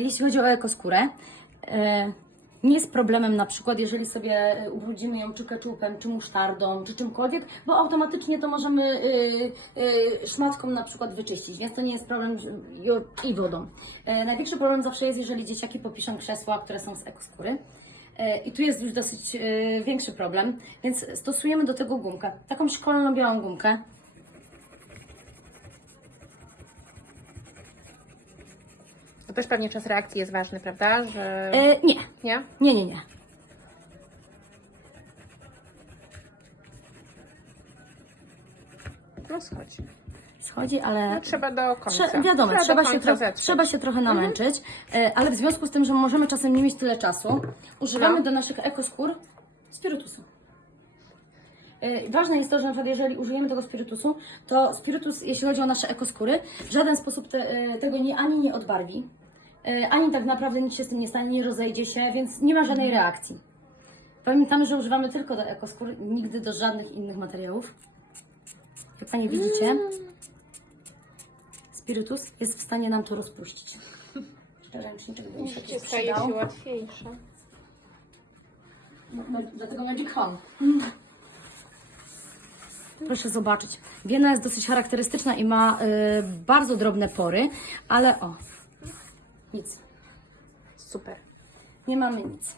Jeśli chodzi o ekoskórę, e, nie jest problemem na przykład, jeżeli sobie e, ubrudzimy ją czy keczupem, czy musztardą, czy czymkolwiek, bo automatycznie to możemy y, y, szmatką na przykład wyczyścić, więc to nie jest problem i- wodą. E, Największy problem zawsze jest, jeżeli dzieciaki popiszą krzesła, które są z ekoskóry. E, I tu jest już dosyć e, większy problem, więc stosujemy do tego gumkę. Taką szkolną białą gumkę. To też pewnie czas reakcji jest ważny, prawda? Że... E, nie, Nie? nie, nie, nie. No schodzi. Schodzi, ale No, trzeba do końca. Trze- wiadomo, trzeba, trzeba, do się, końca trzeba się trochę namęczyć, e, ale w związku z tym, że możemy czasem nie mieć tyle czasu, używamy No. do naszych ekoskór spirytusu. E, Ważne jest to, że na przykład jeżeli użyjemy tego spirytusu, to spirytus, jeśli chodzi o nasze ekoskóry, w żaden sposób te, e, tego nie, ani nie odbarwi, ani tak naprawdę nic się z tym nie stanie, nie rozejdzie się, więc nie ma żadnej reakcji. Pamiętamy, że używamy tylko do ekoskór, nigdy do żadnych innych materiałów. Jak Panie widzicie, spirytus jest w stanie nam to rozpuścić. Ręczniczek by mi się Życie też staje przydał. się łatwiejsze. No, no, Dlatego Magic Home. Proszę zobaczyć. Wiena jest dosyć charakterystyczna i ma y, bardzo drobne pory, ale o, nic. Super. Nie mamy nic.